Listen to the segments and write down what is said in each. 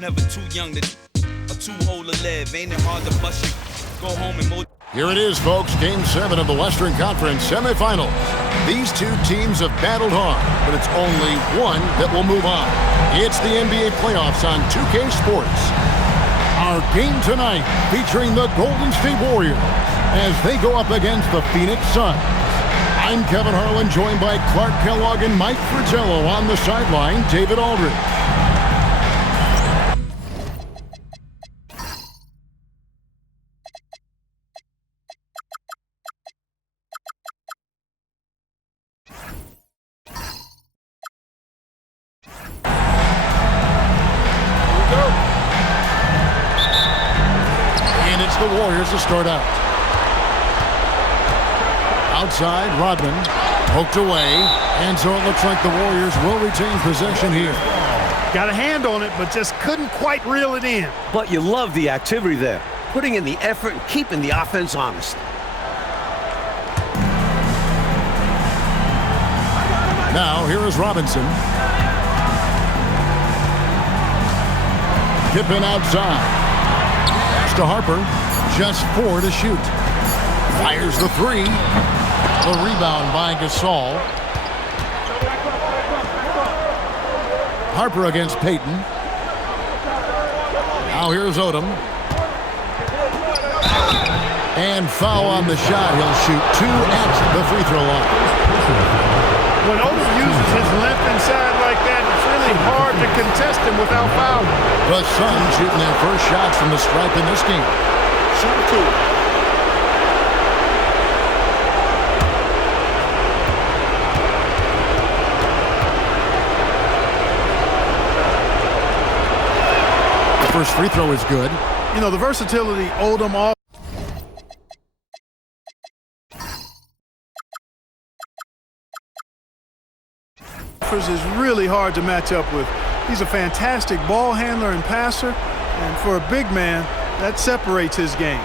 Never too young to or too old to live. Ain't it hard to bust you? Go home and mold. Here it is, folks. Game 7 of the Western Conference semifinals. These two teams have battled hard, but it's only one that will move on. It's the NBA playoffs on 2K Sports. Our game tonight featuring the Golden State Warriors as they go up against the Phoenix Suns. I'm Kevin Harlan, joined by Clark Kellogg and Mike Fratello. On the sideline, David Aldridge. And it's the Warriors to start out. Outside, Rodman, poked away, and so it looks like the Warriors will retain possession here. Got a hand on it, but just couldn't quite reel it in. But you love the activity there, putting in the effort and keeping the offense honest. Now, here is Robinson. Pippen outside. Pass to Harper, just 4 to shoot. Fires the 3. The rebound by Gasol. Harper against Payton. Now here's Odom. And foul on the shot. He'll shoot 2 at the free throw line. When Odom uses his length inside like that, it's really hard to contest him without fouling. The Suns shooting their first shots from the stripe in this game. Shoot 2. First free throw is good. You know, the versatility Odom offers is really hard to match up with. He's a fantastic ball handler and passer, and for a big man, that separates his game.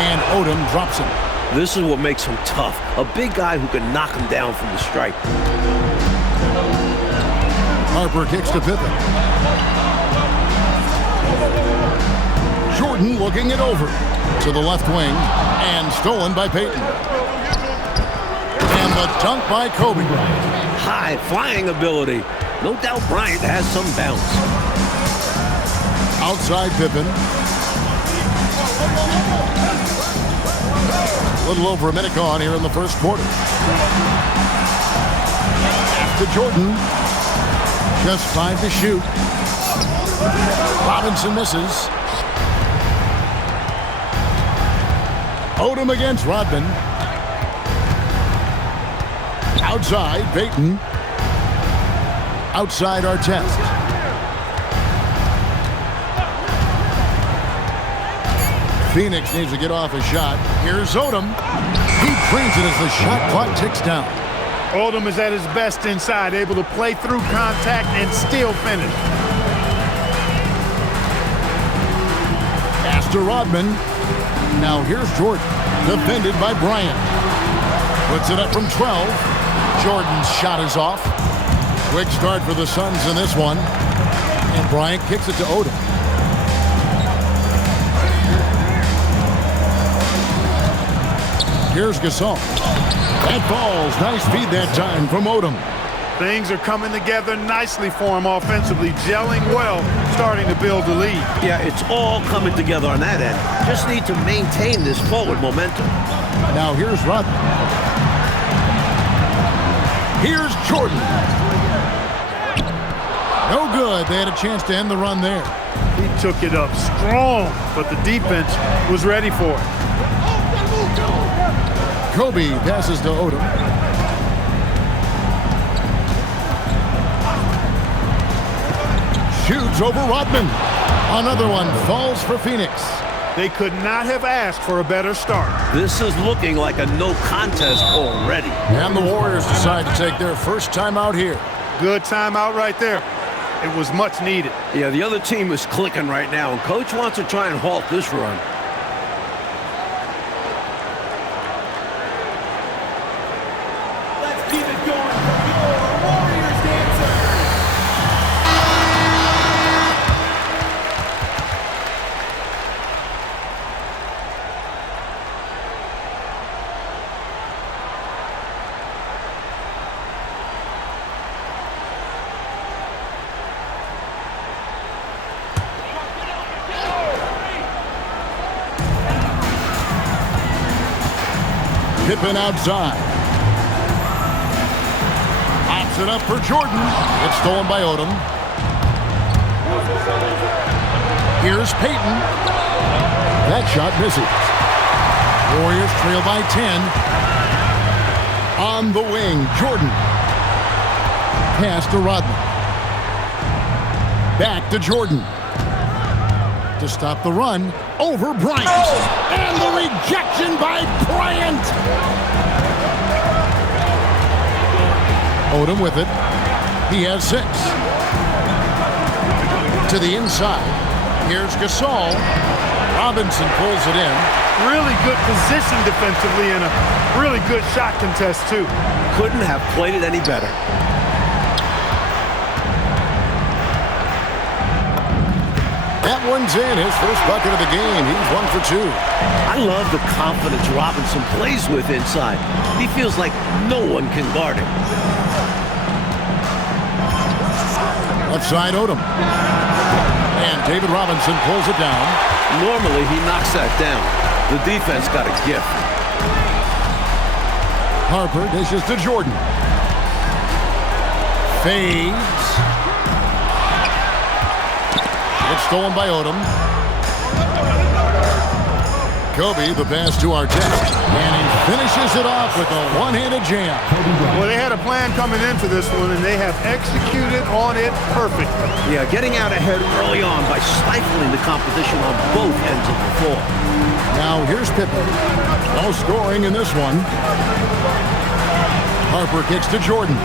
And Odom drops him. This is what makes him tough. A big guy who can knock him down from the stripe. Harper kicks to Pippen. Jordan looking it over to the left wing and stolen by Payton. And the dunk by Kobe. High flying ability. No doubt Bryant has some bounce. Outside Pippen. A little over a minute gone here in the first quarter. To Jordan. Just 5 to shoot. Robinson misses. Odom against Rodman. Outside, Payton. Outside Artest. Phoenix needs to get off a shot. Here's Odom. He drains it as the shot clock ticks down. Odom is at his best inside, able to play through contact and still finish. Pass to Rodman. Now here's Jordan, defended by Bryant. Puts it up from 12. Jordan's shot is off. Quick start for the Suns in this one. And Bryant kicks it to Odom. Here's Gasol. That falls. Nice feed that time from Odom. Things are coming together nicely for him offensively, gelling well, starting to build the lead. Yeah, it's all coming together on that end. Just need to maintain this forward momentum. Now here's Rodman. Here's Jordan. No good. They had a chance to end the run there. He took it up strong, but the defense was ready for it. Kobe passes to Odom. Shoots over Rodman. Another one falls for Phoenix. They could not have asked for a better start. This is looking like a no contest already. And the Warriors decide to take their first timeout here. Good timeout right there. It was much needed. Yeah, the other team is clicking right now, and Coach wants to try and halt this run. Pippen outside. Pops it up for Jordan. It's stolen by Odom. Here's Payton. That shot misses. Warriors trail by 10. On the wing, Jordan. Pass to Rodman. Back to Jordan. To stop the run, over Bryant. And the rejection by Bryant. Odom with it. He has 6. To the inside. Here's Gasol. Robinson pulls it in. Really good position defensively and a really good shot contest, too. Couldn't have played it any better. That one's in. His first bucket of the game. He's 1 for 2. I love the confidence Robinson plays with inside. He feels like no one can guard him. Left side, Odom. And David Robinson pulls it down. Normally, he knocks that down. The defense got a gift. Harper dishes to Jordan. Fades. It's stolen by Odom. Kobe, the pass to Artest. And he finishes it off with a one-handed jam. Well, they had a plan coming into this one, and they have executed on it perfectly. Yeah, getting out ahead early on by stifling the competition on both ends of the floor. Now here's Pippen. No scoring in this one. Harper kicks to Jordan.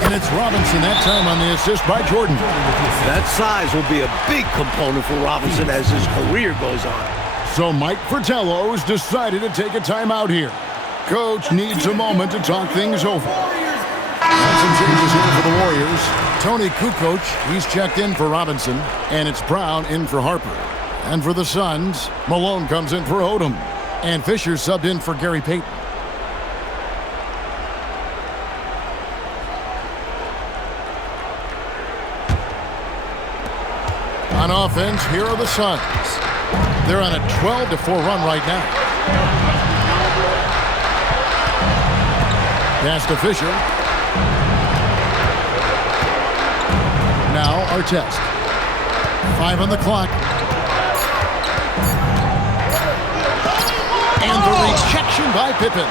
And it's Robinson that time on the assist by Jordan. That size will be a big component for Robinson as his career goes on. So Mike Fratello's decided to take a timeout here. Coach needs a moment to talk things over. And some changes here for the Warriors. Tony Kukoc, he's checked in for Robinson. And it's Brown in for Harper. And for the Suns, Malone comes in for Odom. And Fisher subbed in for Gary Payton. On offense, here are the Suns. They're on a 12-4 run right now. Pass to Fisher. Now Artest. 5 on the clock. And the rejection by Pippen.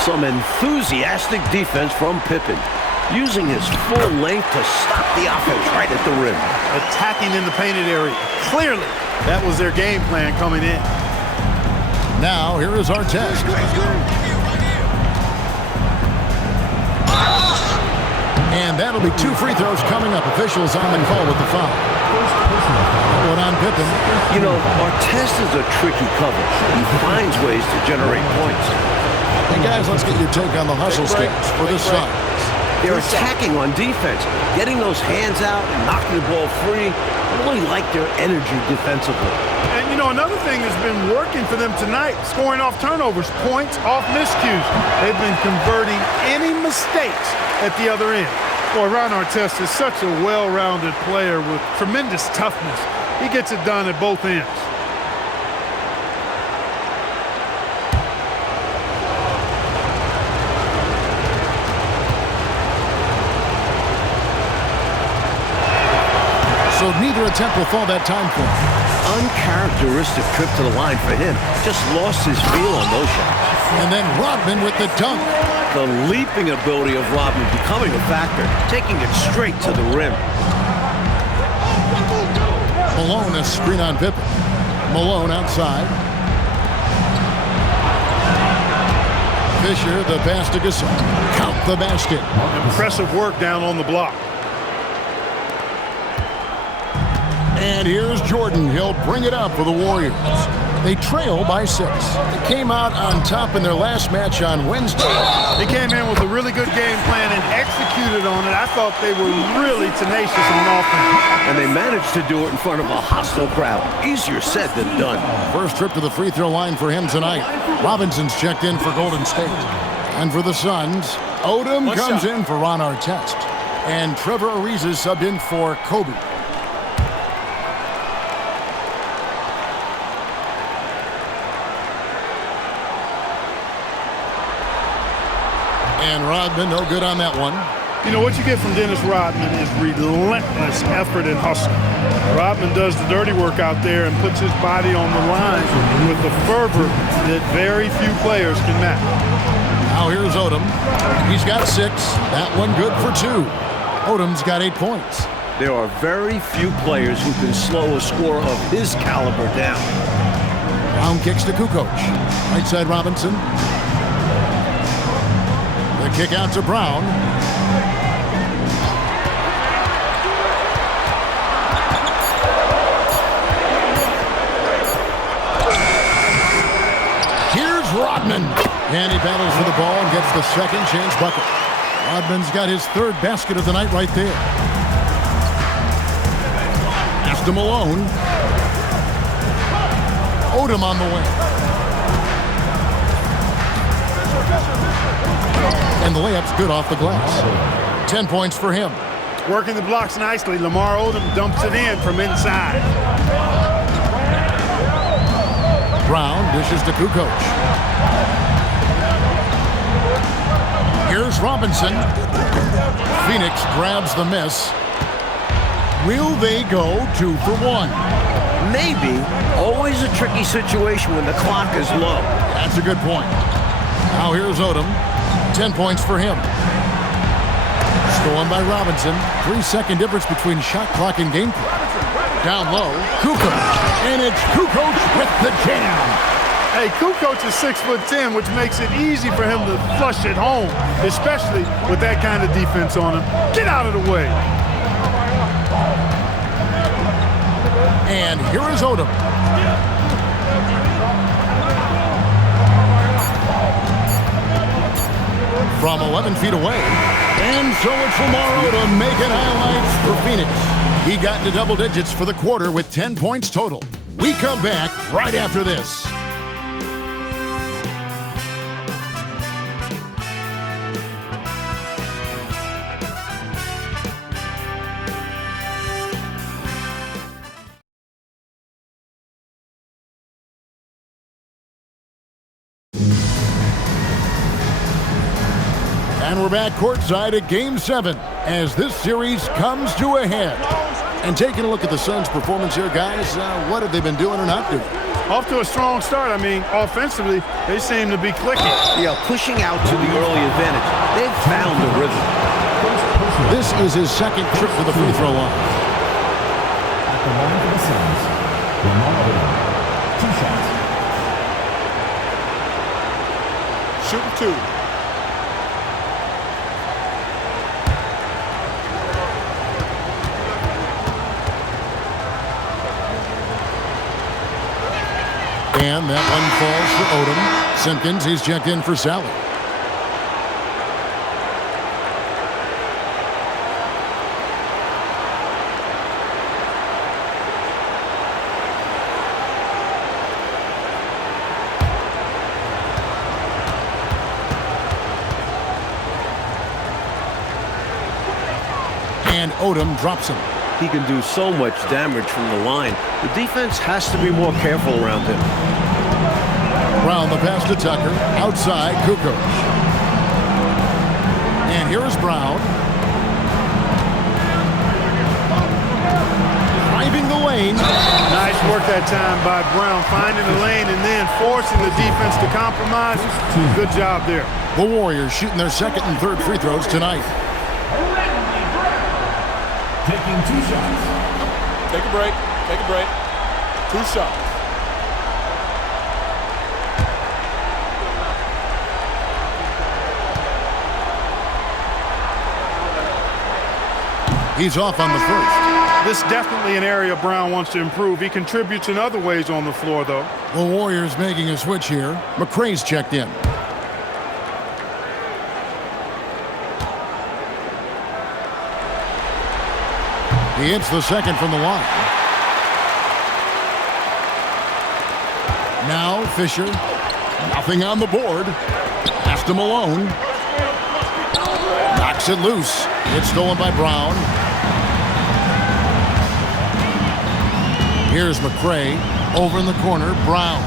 Some enthusiastic defense from Pippen, using his full length to stop the offense right at the rim. Attacking in the painted area. Clearly, that was their game plan coming in. Now, here is Artest. And that'll be 2 free throws coming up. Officials on the call with the foul. One on Pippen. You know, Artest is a tricky cover. He finds ways to generate points. Hey, guys, let's get your take on the hustle stats for the Suns. They're attacking on defense, getting those hands out and knocking the ball free. I really like their energy defensively. And, you know, another thing that's been working for them tonight, scoring off turnovers, points off miscues. They've been converting any mistakes at the other end. Boy, Ron Artest is such a well-rounded player with tremendous toughness. He gets it done at both ends. So neither attempt will fall that time for him. Uncharacteristic trip to the line for him. Just lost his feel on those shots. And then Rodman with the dunk. The leaping ability of Rodman becoming a factor, taking it straight to the rim. Malone, a screen on Pippen. Malone outside. Fisher, the pass to Gasol. Count the basket. Impressive work down on the block. And here's Jordan. He'll bring it up for the Warriors. They trail by 6. They came out on top in their last match on Wednesday. They came in with a really good game plan and executed on it. I thought they were really tenacious on offense. And they managed to do it in front of a hostile crowd. Easier said than done. First trip to the free throw line for him tonight. Robinson's checked in for Golden State. And for the Suns, Odom comes in for Ron Artest. And Trevor Ariza subbed in for Kobe. And Rodman, no good on that one. You know, what you get from Dennis Rodman is relentless effort and hustle. Rodman does the dirty work out there and puts his body on the line with the fervor that very few players can match. Now here's Odom. He's got 6. That one good for 2. Odom's got 8 points. There are very few players who can slow a scorer of his caliber down. Brown kicks to Kukoc. Right side Robinson. The kick out to Brown. Here's Rodman. And he battles for the ball and gets the second chance bucket. Rodman's got his 3rd basket of the night right there. Pass to Malone. Odom on the wing. And the layup's good off the glass. 10 points for him. Working the blocks nicely. Lamar Odom dumps it in from inside. Brown dishes to Kukoc. Here's Robinson. Phoenix grabs the miss. Will they go 2 for 1? Maybe. Always a tricky situation when the clock is low. That's a good point. Now here's Odom. 10 points for him. Stolen by Robinson. 3-second difference between shot clock and game clock. Down low, Kukoc. And it's Kukoc with the jam. Hey, Kukoc is 6'10", which makes it easy for him to flush it home, especially with that kind of defense on him. Get out of the way. And here is Odom. From 11 feet away. And so it's Lamar Odom making highlights for Phoenix. He got into double digits for the quarter with 10 points total. We come back right after this. And we're back courtside at Game 7 as this series comes to a head. And taking a look at the Suns' performance here, guys, what have they been doing or not doing? Off to a strong start. I mean, offensively, they seem to be clicking. Yeah, pushing out to the early advantage. They've found the rhythm. This is his 2nd trip to the free throw line. At the line for the Suns, Lamar Odom. 2 shots. Shooting 2. And that one falls for Odom. Simpkins, he's checked in for Sally. And Odom drops him. He can do so much damage from the line. The defense has to be more careful around him. Brown the pass to Tucker. Outside, Kukoc. And here is Brown. Driving the lane. Nice work that time by Brown, finding the lane and then forcing the defense to compromise. Good job there. The Warriors shooting their 2nd and 3rd free throws tonight. Taking 2 shots. Take a break. Take a break. 2 shots. He's off on the first. This is definitely an area Brown wants to improve. He contributes in other ways on the floor, though. The Warriors making a switch here. McRae's checked in. He hits the 2nd from the line. Now Fisher. Nothing on the board. Pass to Malone. Knocks it loose. It's stolen by Brown. Here's McRae. Over in the corner, Brown.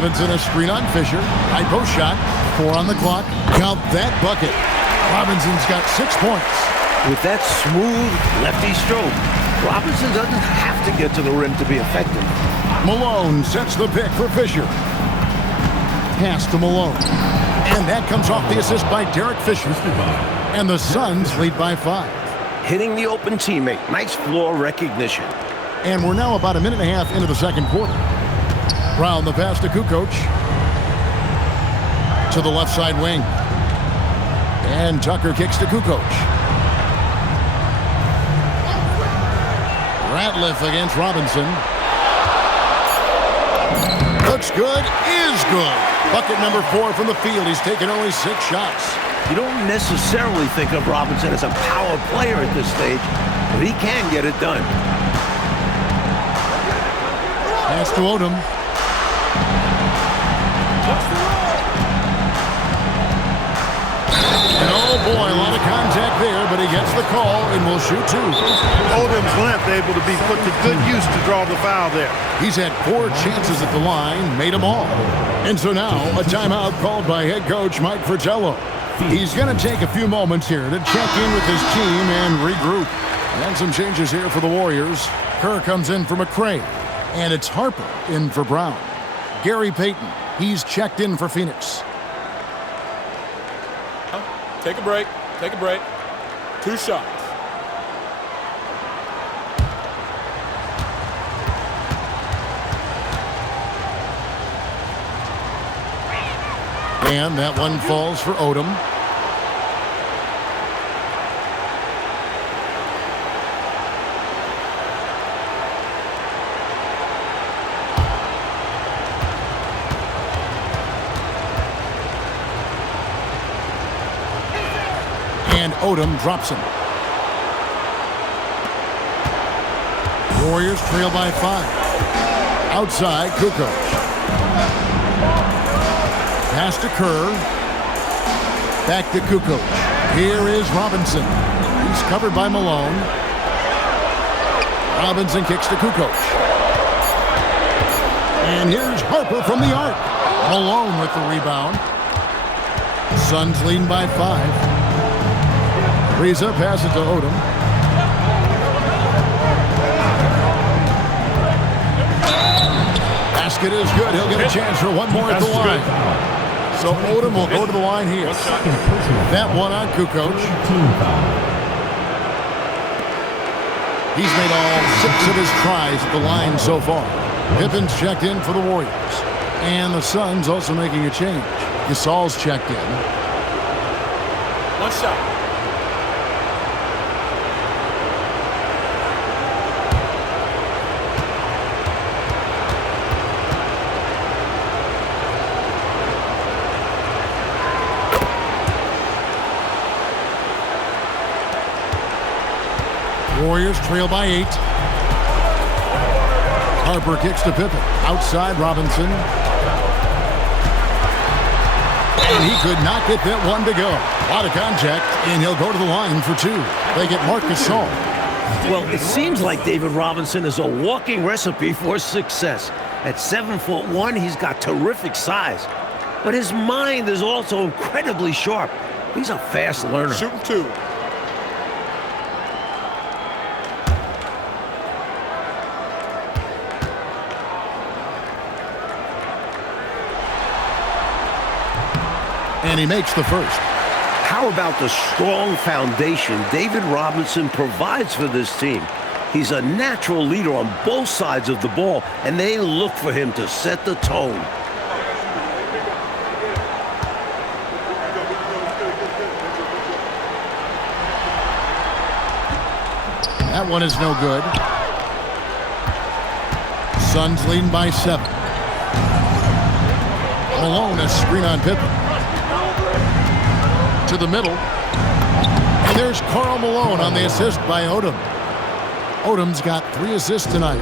Robinson a screen on Fisher. High post shot. 4 on the clock. Count that bucket. Robinson's got 6 points. With that smooth lefty stroke, Robinson doesn't have to get to the rim to be effective. Malone sets the pick for Fisher. Pass to Malone. And that comes off the assist by Derek Fisher. And the Suns lead by 5. Hitting the open teammate. Nice floor recognition. And we're now about a minute and a half into the second quarter. Brown the pass to Kukoc. To the left side wing. And Tucker kicks to Kukoc. Ratliff against Robinson. Looks good, is good. Bucket number 4 from the field. He's taken only 6 shots. You don't necessarily think of Robinson as a power player at this stage, but he can get it done. Pass to Odom. And oh boy, a lot of contact there, but he gets the call and will shoot 2. Odom's length able to be put to good use to draw the foul there. He's had 4 chances at the line, made them all. And so now, a timeout called by head coach Mike Fratello. He's going to take a few moments here to check in with his team and regroup. And some changes here for the Warriors. Kerr comes in for McRae, and it's Harper in for Brown. Gary Payton, he's checked in for Phoenix. Take a break. Take a break. 2 shots. And that one falls for Odom. And Odom drops him. Warriors trail by 5. Outside, Kukoc. Pass to Kerr. Back to Kukoc. Here is Robinson. He's covered by Malone. Robinson kicks to Kukoc. And here's Harper from the arc. Malone with the rebound. Suns leading by 5. Reza passes to Odom. Basket is good. He'll get a chance for one more at the line. So Odom will go to the line here. That one on Kukoc. He's made all 6 of his tries at the line so far. Pippen's checked in for the Warriors. And the Suns also making a change. Gasol's checked in. 1 shot. Warriors trail by 8. Harper kicks to Pippen. Outside Robinson. And he could not get that one to go. A lot of contact, and he'll go to the line for 2. They get Marc Gasol. Well, it seems like David Robinson is a walking recipe for success. At 7'1", he's got terrific size. But his mind is also incredibly sharp. He's a fast learner. Shooting 2. And he makes the first. How about the strong foundation David Robinson provides for this team? He's a natural leader on both sides of the ball, and they look for him to set the tone. That one is no good. Suns leading by 7. Malone, a screen on Pippen. To the middle. And there's Karl Malone on the assist by Odom. Odom's got 3 assists tonight.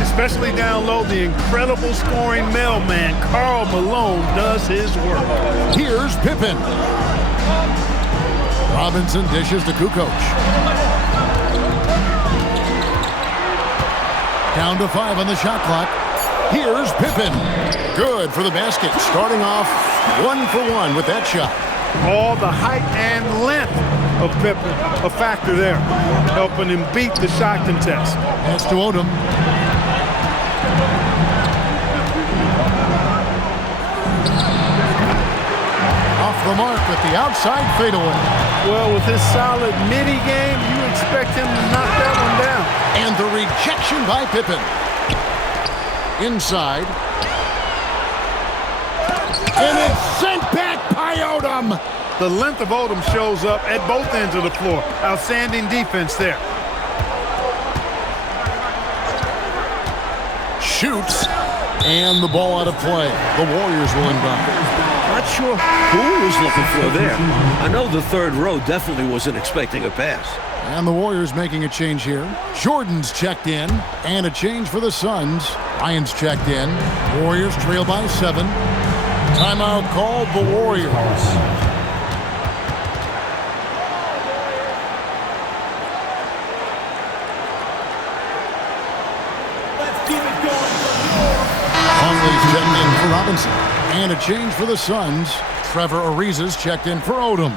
Especially down low, the incredible scoring mailman, Karl Malone, does his work. Here's Pippen. Robinson dishes to Kukoc. Down to 5 on the shot clock. Here's Pippen. Good for the basket. Starting off 1-for-1 with that shot. All the height and length of Pippen, a factor there, helping him beat the shot contest. Pass to Odom. Off the mark with the outside fadeaway. Well, with his solid midi game, you expect him to knock that one down. And the rejection by Pippen. Inside. And it's sent back by Odom. The length of Odom shows up at both ends of the floor. Outstanding defense there. Shoots. And the ball out of play. The Warriors will inbound. Not sure who he was looking for there. I know the third row definitely wasn't expecting a pass. And the Warriors making a change here. Jordan's checked in. And a change for the Suns. Ryan's checked in. Warriors trail by 7. Timeout called the Warriors. Conley's checked in for Robinson. And a change for the Suns. Trevor Ariza's checked in for Odom.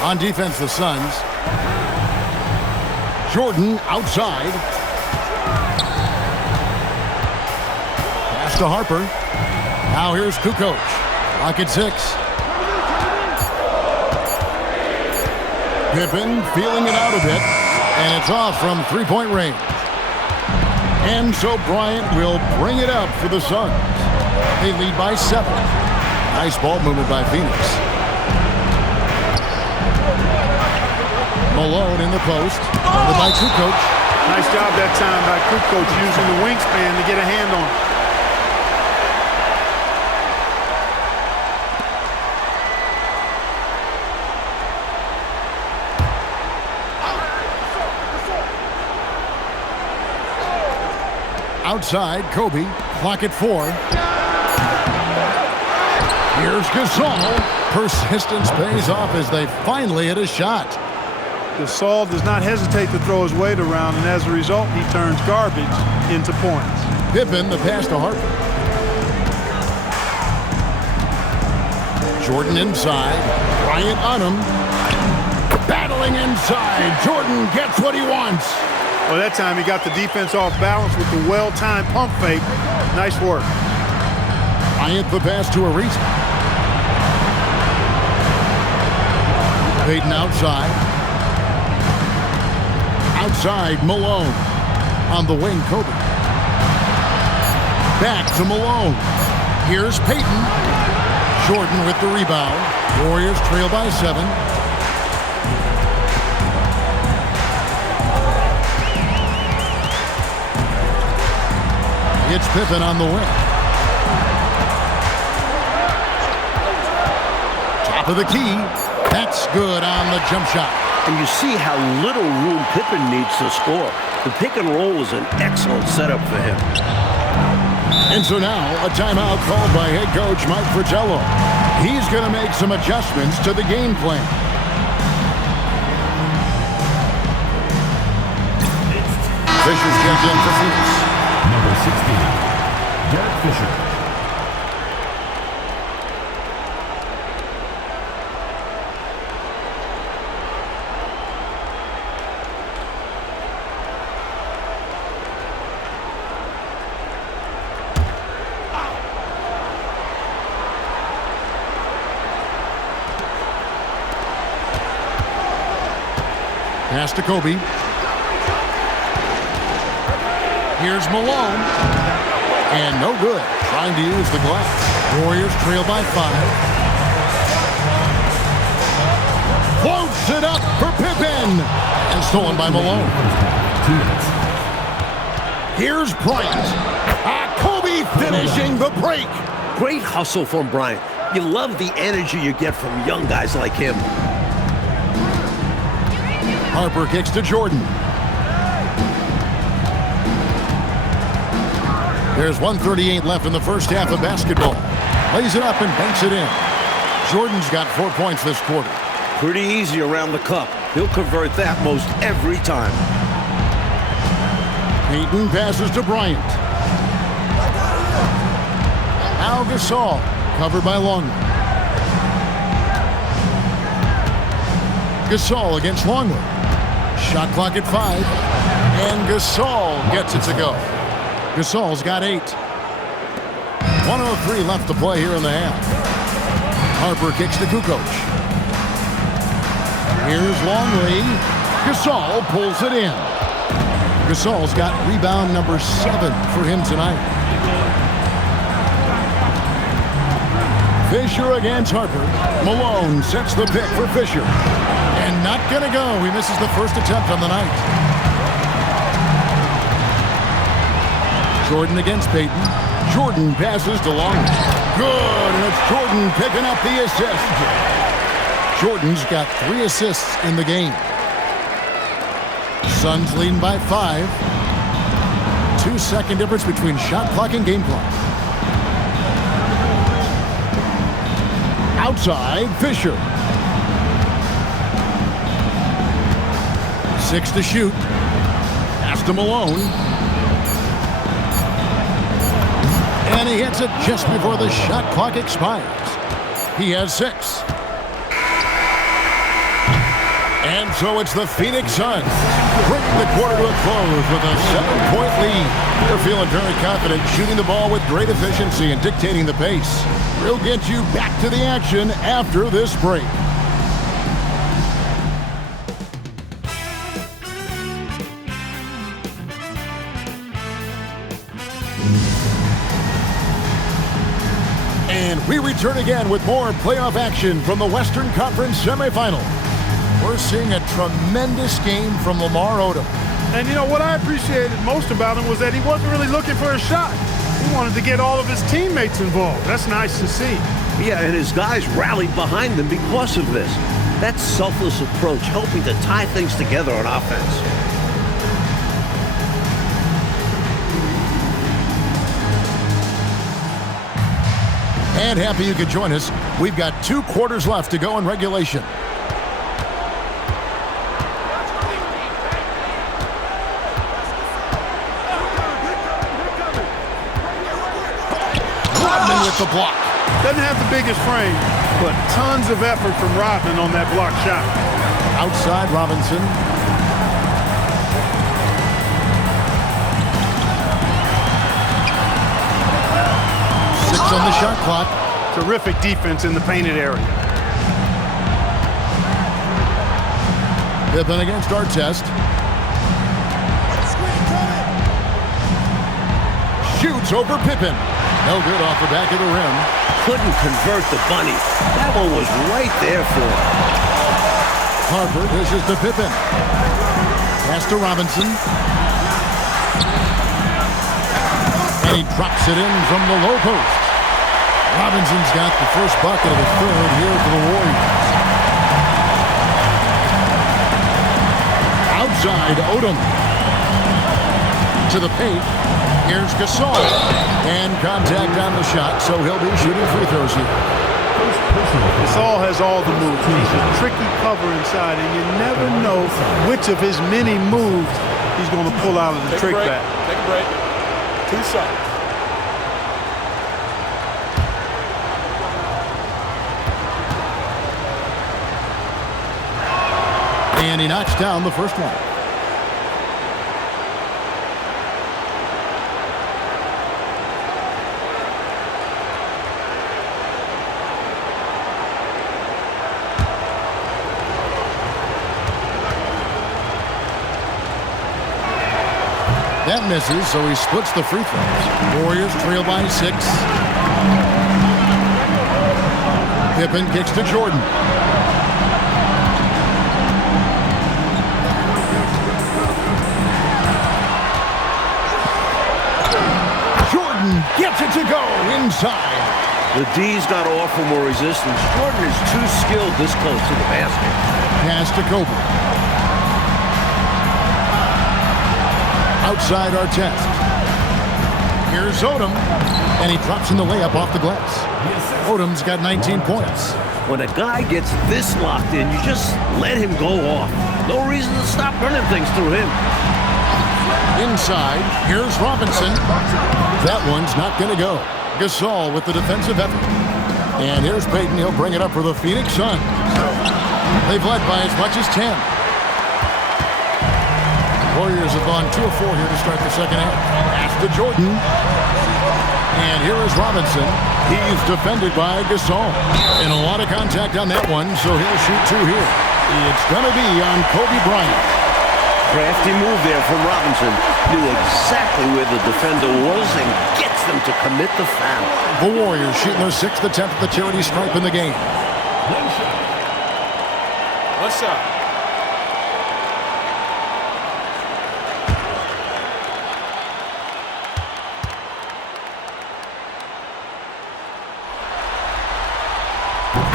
On defense, the Suns. Jordan outside. Pass to Harper. Now here's Kukoc. Lock at 6. Pippen feeling it out a bit. And it's off from three-point range. And so Bryant will bring it up for the Suns. They lead by 7. Nice ball movement by Phoenix. Malone in the post. Over by Kukoc. Nice job that time by Kukoc using the wingspan to get a hand on it. Outside, Kobe. Clock at 4. Here's Gasol. Persistence pays off as they finally hit a shot. Gasol does not hesitate to throw his weight around, and as a result, he turns garbage into points. Pippen, the pass to Harper. Jordan inside. Bryant on him. Battling inside. Jordan gets what he wants. Well, that time he got the defense off balance with the well-timed pump fake. Nice work. Bryant, the pass to Ariza. Payton outside. Outside, Malone. On the wing, Kobe. Back to Malone. Here's Payton. Jordan with the rebound. Warriors trail by 7. It's Pippen on the wing. Top of the key. That's good on the jump shot. And you see how little room Pippen needs to score. The pick and roll was an excellent setup for him. And so now, a timeout called by head coach Mike Fratello. He's going to make some adjustments to the game plan. Fisher's checked in for Phoenix. Number 16, Derek Fisher. Pass to Kobe. Here's Malone. And no good. Trying to use the glass. Warriors trail by 5. Floats it up for Pippen. And stolen by Malone. 2 minutes. Here's Bryant. Kobe finishing the break. Great hustle from Bryant. You love the energy you get from young guys like him. Harper kicks to Jordan. There's 1:38 left in the first half of basketball. Lays it up and banks it in. Jordan's got 4 points this quarter. Pretty easy around the cup. He'll convert that most every time. Payton passes to Bryant. Al Gasol, covered by Longley. Gasol against Longley. Shot clock at 5. And Gasol gets it to go. Gasol's got 8. 1:03 left to play here in the half. Harper kicks to Kukoc. Here's Longley. Gasol pulls it in. Gasol's got rebound number 7 for him tonight. Fisher against Harper. Malone sets the pick for Fisher. And not gonna go. He misses the first attempt on the night. Jordan against Payton. Jordan passes to Longley. Good, and it's Jordan picking up the assist. Jordan's got 3 assists in the game. Suns leading by 5. 2-second difference between shot clock and game clock. Outside, Fisher. 6 to shoot. Pass to Malone. And he hits it just before the shot clock expires. He has 6. And so it's the Phoenix Suns bringing the quarter to a close with a 7-point lead. They're feeling very confident, shooting the ball with great efficiency and dictating the pace. We'll get you back to the action after this break. And we return again with more playoff action from the Western Conference semifinal. We're seeing a tremendous game from Lamar Odom. And you know what I appreciated most about him was that he wasn't really looking for a shot. He wanted to get all of his teammates involved. That's nice to see. Yeah, and his guys rallied behind him because of this. That selfless approach helping to tie things together on offense. And happy you could join us. We've got 2 quarters left to go in regulation. Rodman with the block. Doesn't have the biggest frame, but tons of effort from Rodman on that block shot. Outside Robinson. On the shot clock. Terrific defense in the painted area. Pippen against Artest. Shoots over Pippen. No good off the back of the rim. Couldn't convert the bunny. That one was right there for him. Harper dishes to Pippen. Pass to Robinson. And he drops it in from the low post. Robinson's got the first bucket of the third here for the Warriors. Outside, Odom. To the paint. Here's Gasol. And contact on the shot, so he'll be shooting free throws here. Gasol has all the moves. He's a tricky cover inside, and you never know which of his many moves he's going to pull out of the trick bag. Take a break. 2 shots. And he knocks down the first one. That misses, so he splits the free throws. Warriors trail by 6. Pippen kicks to Jordan. Gets it to go inside. The D's got to offer more resistance. Jordan is too skilled this close to the basket. Pass to Kobe. Outside Artest. Here's Odom, and he drops in the layup off the glass. Odom's got 19 points. When a guy gets this locked in, you just let him go off. No reason to stop running things through him. Inside, here's Robinson. That one's not going to go. Gasol with the defensive effort. And here's Payton. He'll bring it up for the Phoenix Suns. They've led by as much as 10. Warriors have gone 2 of 4 here to start the second half. Pass to Jordan. And here is Robinson. He's defended by Gasol. And a lot of contact on that one, so he'll shoot 2 here. It's going to be on Kobe Bryant. Crafty move there from Robinson. Knew exactly where the defender was and gets them to commit the foul. The Warriors shooting their 6th attempt at the charity stripe in the game. One shot.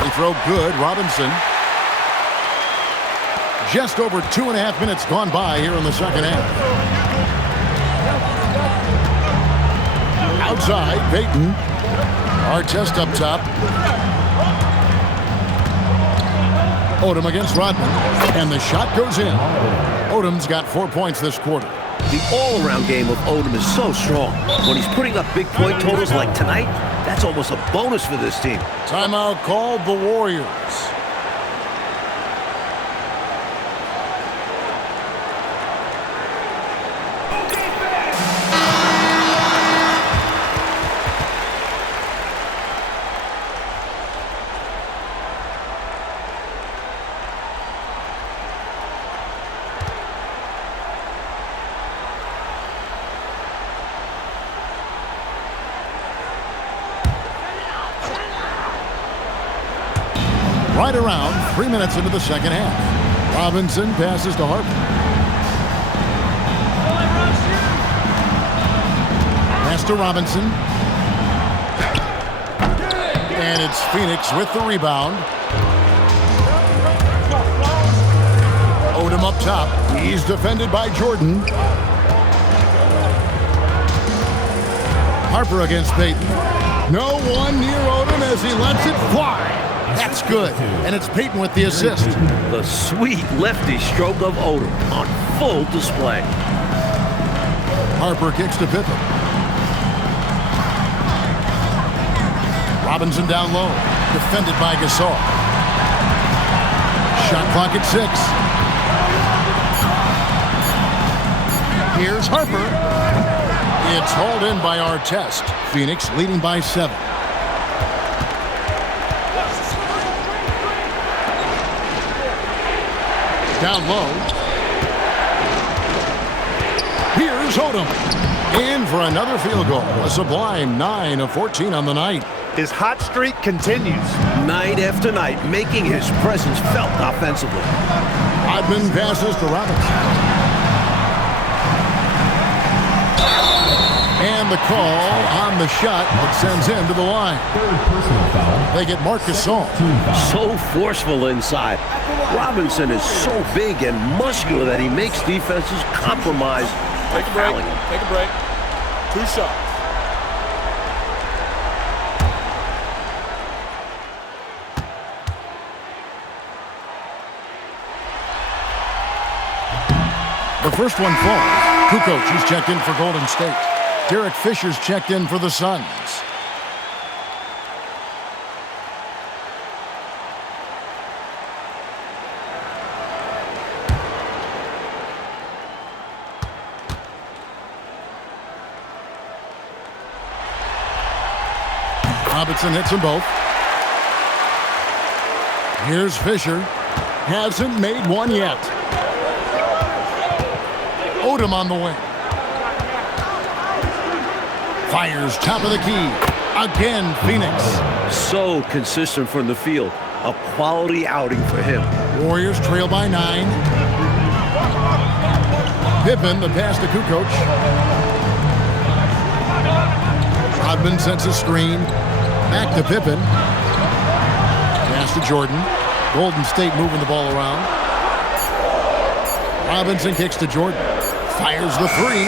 They throw good. Robinson. Just over 2.5 minutes gone by here in the second half. Outside, Payton. Artest up top. Odom against Rodman. And the shot goes in. Odom's got 4 points this quarter. The all-around game of Odom is so strong. When he's putting up big point totals like tonight, that's almost a bonus for this team. Timeout called the Warriors. Right around 3 minutes into the second half. Robinson passes to Harper. Pass to Robinson. And it's Phoenix with the rebound. Odom up top. He's defended by Jordan. Harper against Payton. No one near Odom as he lets it fly. That's good. And it's Payton with the assist. The sweet lefty stroke of Odom on full display. Harper kicks to Pippen. Robinson down low. Defended by Gasol. Shot clock at 6. Here's Harper. It's hauled in by Artest. Phoenix leading by 7. Down low. Here's Odom. In for another field goal. A sublime 9 of 14 on the night. His hot streak continues. Night after night, making his presence felt offensively. Rodman passes to Robinson. And the call on the shot that sends him to the line. They get Marc Gasol. So forceful inside. Robinson is so big and muscular that he makes defenses compromise by Take a break. fouling him. Take a break. 2 shots. The first one falls. Kukoc, he's checked in for Golden State. Derek Fisher's checked in for the Suns. Robinson hits them both. Here's Fisher. Hasn't made one yet. Odom on the wing. Fires top of the key. Again, Phoenix. So consistent from the field. A quality outing for him. Warriors trail by 9. Pippen, the pass to Kukoc. Rodman sends a screen. Back to Pippen. Pass to Jordan. Golden State moving the ball around. Robinson kicks to Jordan. Fires the 3.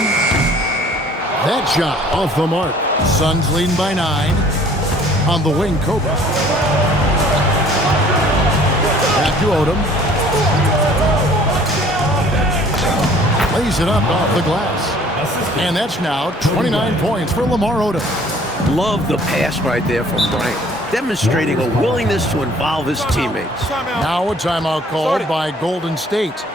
That shot off the mark. Suns leading by 9. On the wing, Kobe. Back to Odom. Lays it up off the glass. And that's now 29 points for Lamar Odom. Love the pass right there from Bryant, demonstrating a willingness to involve his teammates. Now a timeout called by Golden State.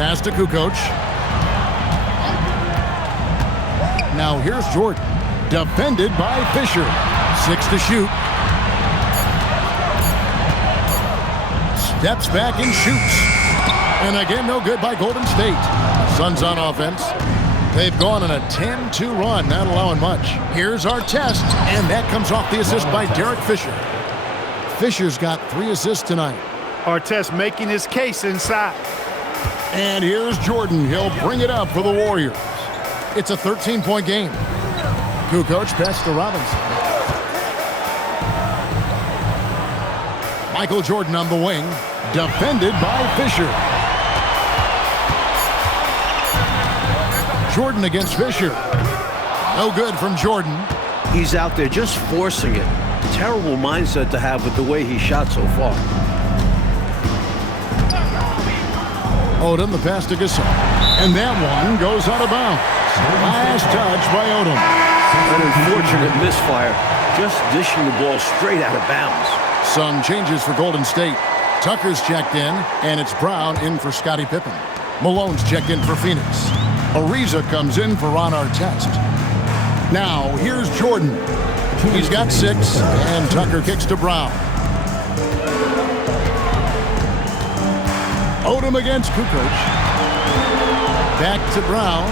Pass to Kukoc. Now here's Jordan. Defended by Fisher. 6 to shoot. Steps back and shoots. And again, no good by Golden State. Suns on offense. They've gone on a 10-2 run, not allowing much. Here's Artest, and that comes off the assist by Derek Fisher. Fisher's got 3 assists tonight. Artest making his case inside. And here's Jordan. He'll bring it up for the Warriors. It's a 13-point game. Kukoc pass to Robinson. Michael Jordan on the wing. Defended by Fisher. Jordan against Fisher. No good from Jordan. He's out there just forcing it. Terrible mindset to have with the way he shot so far. Odom, the pass to Gasol. And that one goes out of bounds. Last touch by Odom. An unfortunate misfire. Just dishing the ball straight out of bounds. Some changes for Golden State. Tucker's checked in, and it's Brown in for Scottie Pippen. Malone's checked in for Phoenix. Ariza comes in for Ron Artest. Now, here's Jordan. He's got 6, and Tucker kicks to Brown. Odom against Kukoc. Back to Brown.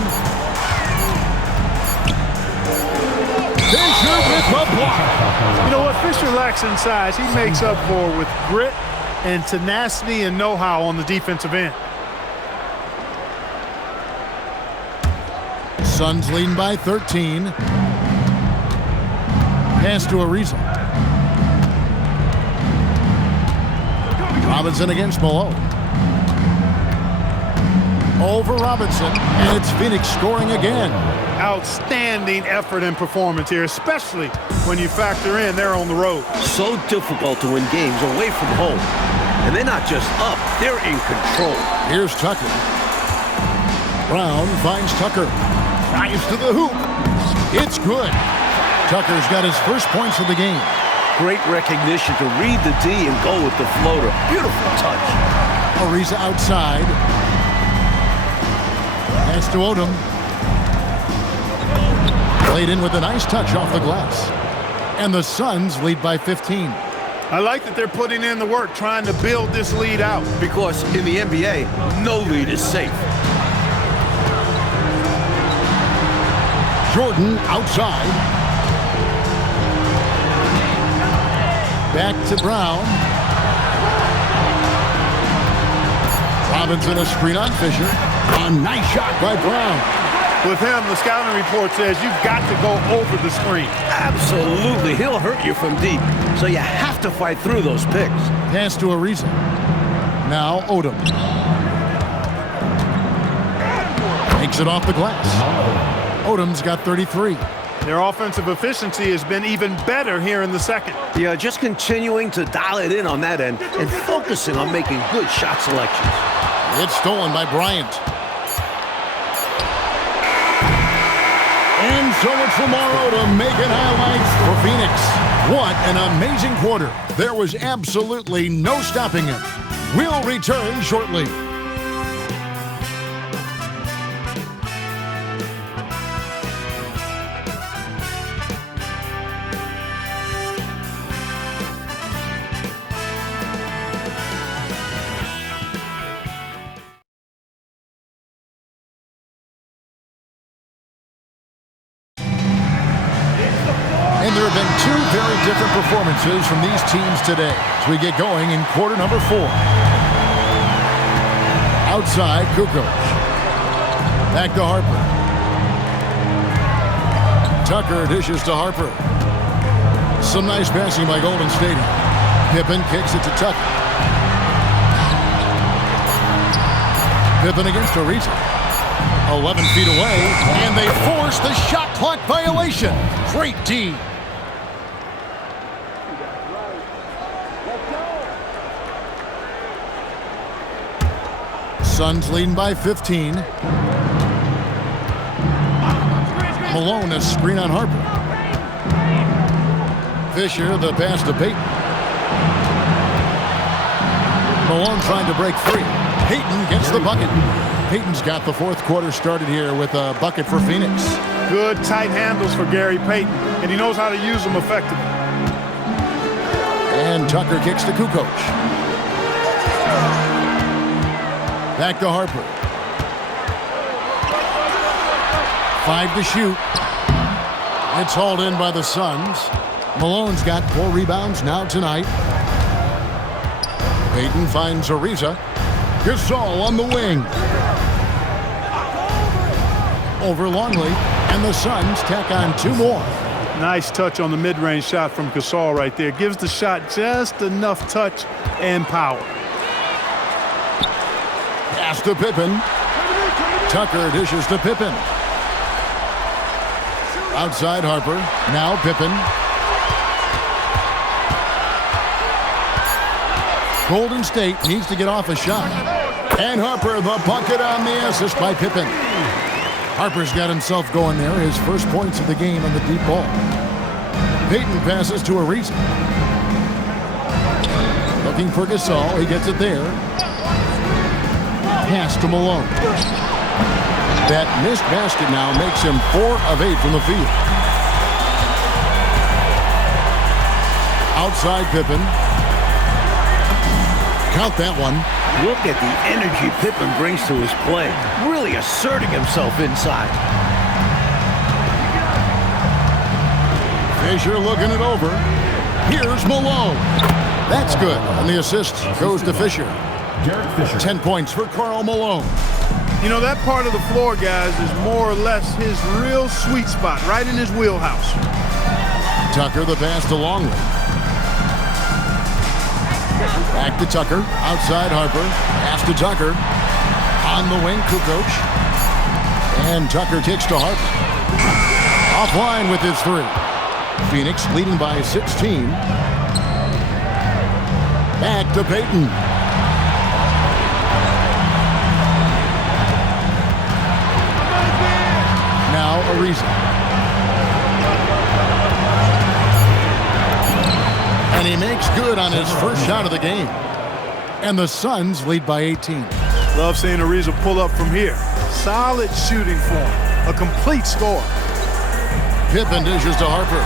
Fisher with the block. You know what Fisher lacks in size, he makes up for with grit and tenacity and know-how on the defensive end. Suns leading by 13. Pass to Ariza. Robinson against Malone. Over Robinson, and it's Phoenix scoring again. Outstanding effort and performance here, especially when you factor in they're on the road. So difficult to win games away from home. And they're not just up, they're in control. Here's Tucker. Brown finds Tucker. Drives to the hoop. It's good. Tucker's got his first points of the game. Great recognition to read the D and go with the floater. Beautiful touch. Ariza outside. Pass to Odom. Played in with a nice touch off the glass. And the Suns lead by 15. I like that they're putting in the work trying to build this lead out. Because in the NBA, no lead is safe. Jordan outside. Back to Brown. Robinson a screen on Fisher. A nice shot by Brown. With him, the scouting report says you've got to go over the screen. Absolutely. He'll hurt you from deep. So you have to fight through those picks. Pass to Ariza. Now Odom. Takes it off the glass. Odom's got 33. Their offensive efficiency has been even better here in the second. Yeah, just continuing to dial it in on that end and focusing on making good shot selections. It's stolen by Bryant. And so it's Lamar Odom making highlights for Phoenix. What an amazing quarter. There was absolutely no stopping him. We'll return shortly. differences from these teams today as we get going in quarter number 4. Outside, Kukoc. Back to Harper. Tucker dishes to Harper. Some nice passing by Golden State. Pippen kicks it to Tucker. Pippen against Ariza. 11 feet away, and they force the shot clock violation. Great D. Suns leading by 15. Malone, a screen on Harper. Fisher, the pass to Payton. Malone trying to break free. Payton gets the bucket. Payton's got the fourth quarter started here with a bucket for Phoenix. Good tight handles for Gary Payton, and he knows how to use them effectively. And Tucker kicks to Kukoc. Back to Harper. 5 to shoot. It's hauled in by the Suns. Malone's got 4 rebounds now tonight. Payton finds Ariza. Gasol on the wing. Over Longley, and the Suns tack on 2 more. Nice touch on the mid-range shot from Gasol right there. Gives the shot just enough touch and power. Pass to Pippen. Tucker dishes to Pippen. Outside Harper. Now Pippen. Golden State needs to get off a shot. And Harper, the bucket on the assist by Pippen. Harper's got himself going there. His first points of the game on the deep ball. Payton passes to Ariza. Looking for Gasol. He gets it there. Pass to Malone. That missed basket now makes him 4 of 8 from the field. Outside Pippen. Count that one. Look at the energy Pippen brings to his play. Really asserting himself inside. Fisher looking it over. Here's Malone. That's good. And the assist goes to Fisher. Derek Fisher. 10 points for Karl Malone. You know, that part of the floor, guys, is more or less his real sweet spot, right in his wheelhouse. Tucker, the pass to Longley. Back to Tucker. Outside Harper. Pass to Tucker. On the wing, Kukoc. And Tucker kicks to Harper. Offline with his 3. Phoenix leading by 16. Back to Payton. Now Ariza. And he makes good on his first shot of the game. And the Suns lead by 18. Love seeing Ariza pull up from here. Solid shooting form. A complete score. Pippen dishes to Harper.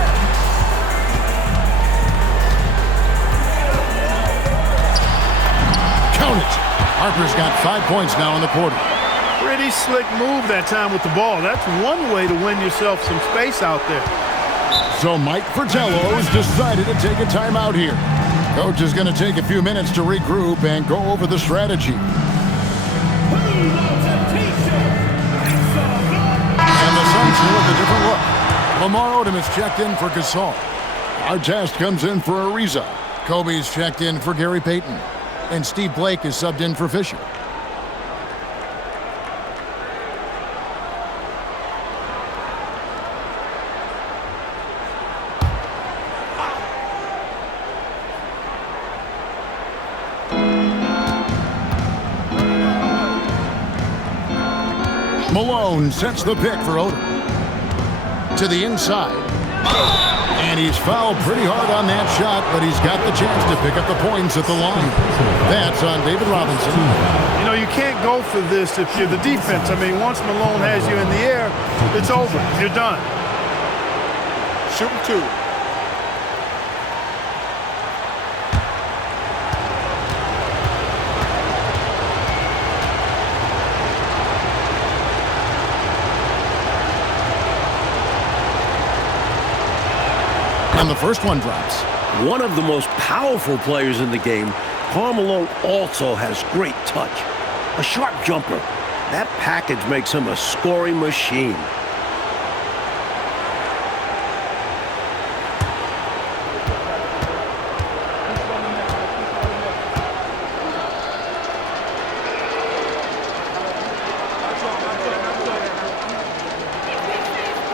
Count it. Harper's got 5 points now in the quarter. Pretty slick move that time with the ball. That's one way to win yourself some space out there. So Mike Fratello has decided to take a timeout here. Coach is going to take a few minutes to regroup and go over the strategy. And the Suns here with a different look. Lamar Odom is checked in for Gasol. Artest comes in for Ariza. Kobe's checked in for Gary Payton. And Steve Blake is subbed in for Fisher. Malone sets the pick for Odom. To the inside. And he's fouled pretty hard on that shot, but he's got the chance to pick up the points at the line. That's on David Robinson. You know, you can't go for this if you're the defense. I mean, once Malone has you in the air, it's over. You're done. Shooting 2. And the first one drops. One of the most powerful players in the game, Karl Malone also has great touch. A sharp jumper. That package makes him a scoring machine.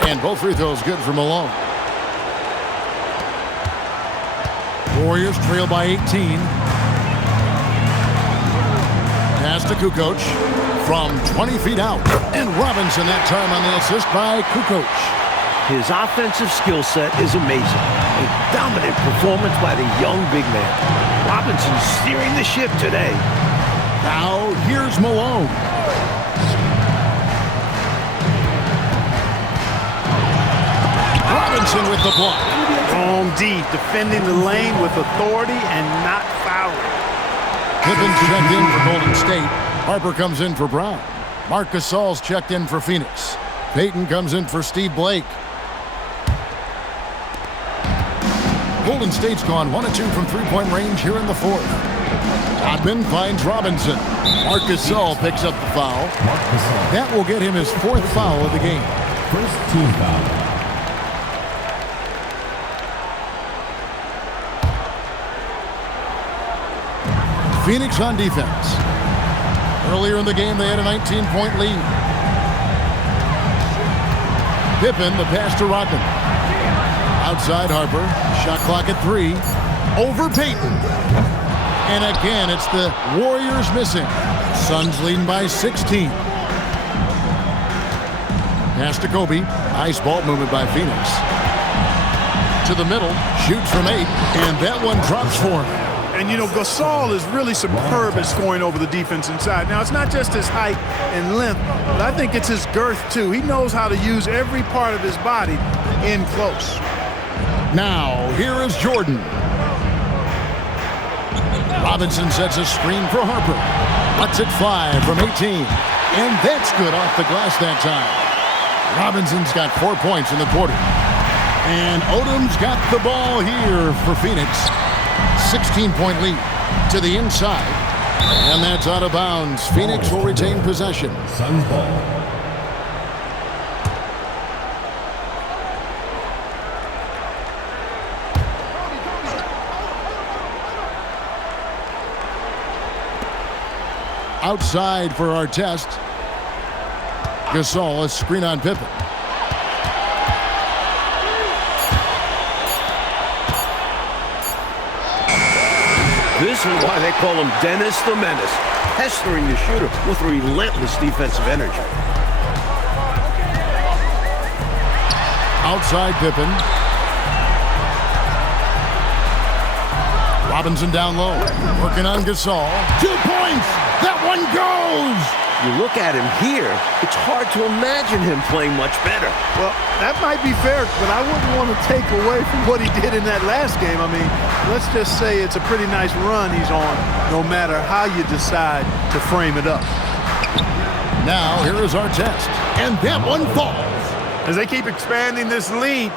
And both free throws good for Malone. Warriors trail by 18. Pass to Kukoc from 20 feet out. And Robinson that time on the assist by Kukoc. His offensive skill set is amazing. A dominant performance by the young big man. Robinson steering the ship today. Now here's Malone. Robinson with the block. On D, defending the lane with authority and not fouling. Pippen checked in for Golden State. Harper comes in for Brown. Marc Gasol's checked in for Phoenix. Payton comes in for Steve Blake. Golden State's gone 1 of 2 from three-point range here in the fourth. Rodman finds Robinson. Marc Gasol picks up the foul. Marc Gasol. That will get him his 4th foul of the game. First team foul. Phoenix on defense. Earlier in the game, they had a 19-point lead. Pippen, the pass to Rodman. Outside Harper. Shot clock at 3. Over Payton. And again, it's the Warriors missing. Suns leading by 16. Pass to Kobe. Nice ball movement by Phoenix. To the middle. Shoots from 8. And that one drops for him. And, you know, Gasol is really superb at scoring over the defense inside. Now, it's not just his height and length, but I think it's his girth, too. He knows how to use every part of his body in close. Now, here is Jordan. Robinson sets a screen for Harper. Lets it fly from 18. And that's good off the glass that time. Robinson's got 4 points in the quarter. And Odom's got the ball here for Phoenix. 16-point lead to the inside. And that's out of bounds. Phoenix will retain possession. Suns ball. Outside for our test. Gasol, a screen on Pippen. This is why they call him Dennis the Menace, pestering the shooter with relentless defensive energy. Outside Pippen. Robinson down low. Working on Gasol. 2 points! That one goes! You look at him here, it's hard to imagine him playing much better. Well, that might be fair, but I wouldn't want to take away from what he did in that last game. I mean, let's just say it's a pretty nice run he's on, no matter how you decide to frame it up. Now, here is our test. And that one falls. As they keep expanding this lead,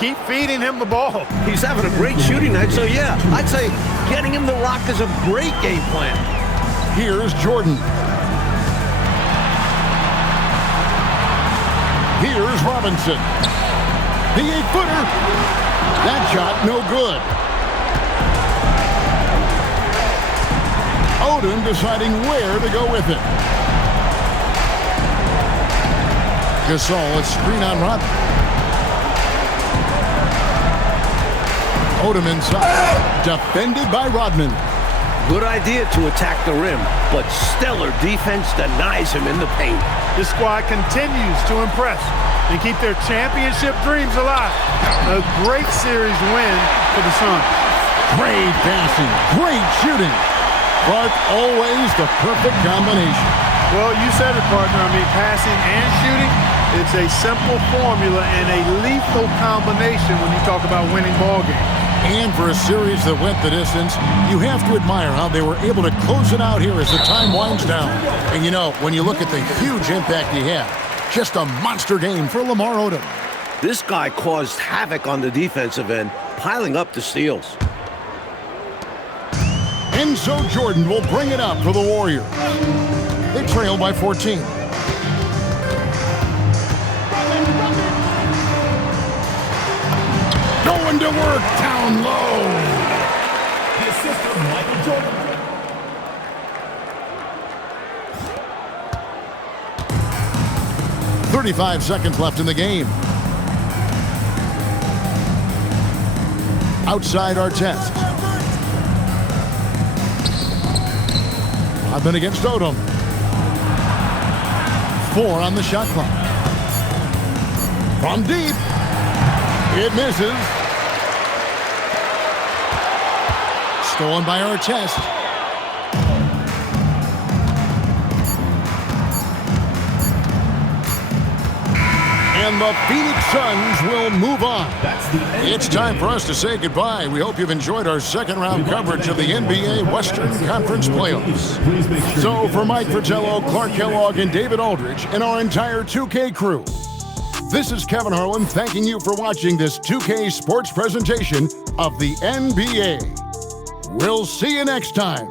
keep feeding him the ball. He's having a great shooting night, so yeah, I'd say getting him the rock is a great game plan. Here's Jordan. Here's Robinson. The 8-footer. That shot no good. Odom deciding where to go with it. Gasol, a screen on Rodman. Odom inside. Defended by Rodman. Good idea to attack the rim, but stellar defense denies him in the paint. This squad continues to impress and keep their championship dreams alive. A great series win for the Suns. Great passing, great shooting. But always the perfect combination. Well, you said it, partner. I mean, passing and shooting, it's a simple formula and a lethal combination when you talk about winning ball games. And for a series that went the distance, you have to admire how they were able to close it out here as the time winds down. And you know, when you look at the huge impact he had, just a monster game for Lamar Odom. This guy caused havoc on the defensive end, piling up the steals. Enzo Jordan will bring it up for the Warriors. They trail by 14. Going to work down low. The assist from Michael Jordan. .35 seconds left in the game. Outside Artest. I've been against Odom. 4 on the shot clock. From deep. It misses. Stolen by Artest. And the Phoenix Suns will move on. It's time for us to say goodbye. We hope you've enjoyed our second round coverage of the NBA Western Conference Playoffs. So for Mike Fratello, Clark Kellogg, and David Aldridge, and our entire 2K crew, this is Kevin Harlan thanking you for watching this 2K Sports presentation of the NBA. We'll see you next time.